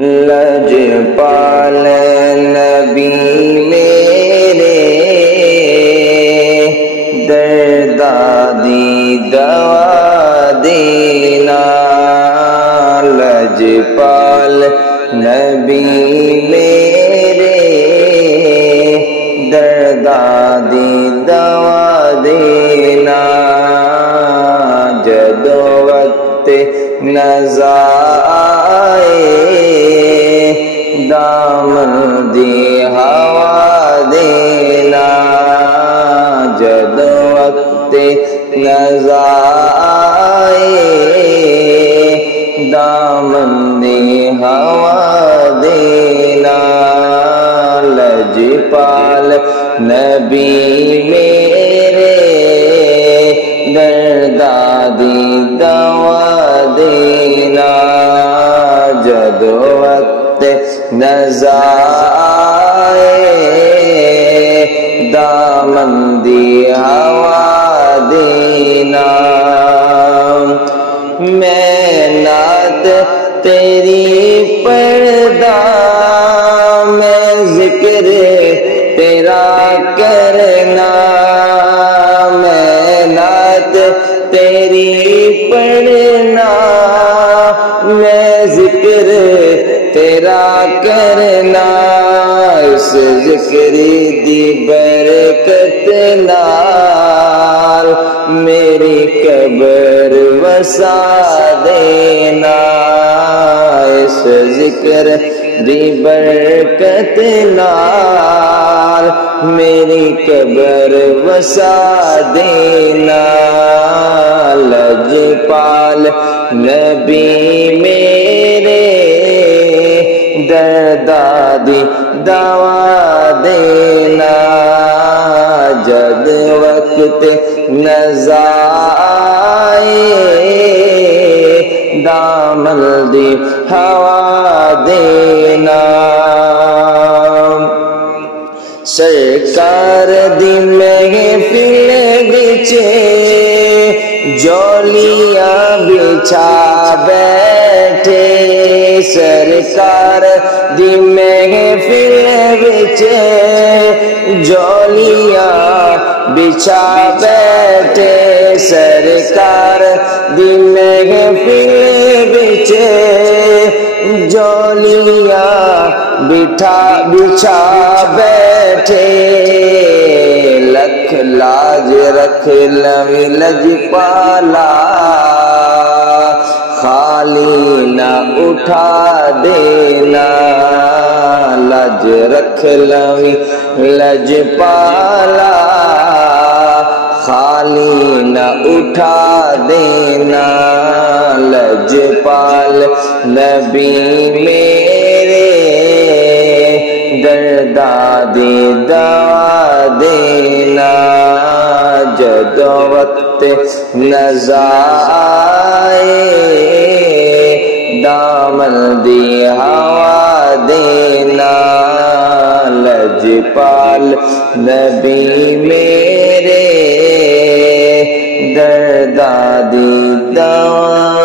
لجپال نبی میرے دردادی دوا دینا، لجپال نبی میرے دردادی دوا دینا، جدو وقت نزا دامن دی ہوا دینا، جد وقت نزا دامن دی ہوا دینا، لجپال نبی میرے دردادی دوا دینا، جد وقت نزا دامن دی ہوا دینا، میں نعت تیری پڑھدا، میں ذکر تیرا کرنا، میں نعت تیری پڑھنا، میں ذکر تیرا کرنا، اس ذکر دی برکت نال میری قبر وسا دینا، اس ذکر دی برکت نال میری قبر وسا دینا، لجپال نبی میرے دردادی دوا دینا، جد وقت نزا دامن دی ہوا دینا، سرکار دی محفل وچ جولیاں بچھا بیٹھے، سرکار دی محفل وچ جولیاں بچھا بیٹھے، سرکار دی محفل وچ جولیاں بچھا بیٹھے، لکھ لاج رکھ لویں لجپالا، خالی نہ اٹھا دینا، لج رکھ لویں لجپالا، خالی نہ اٹھا دینا، لجپال نبی میرے دردادی دوا دینا، جد وقت نزا دامن دی ہوا دینا، لجپال نبی میرے دردادی دوا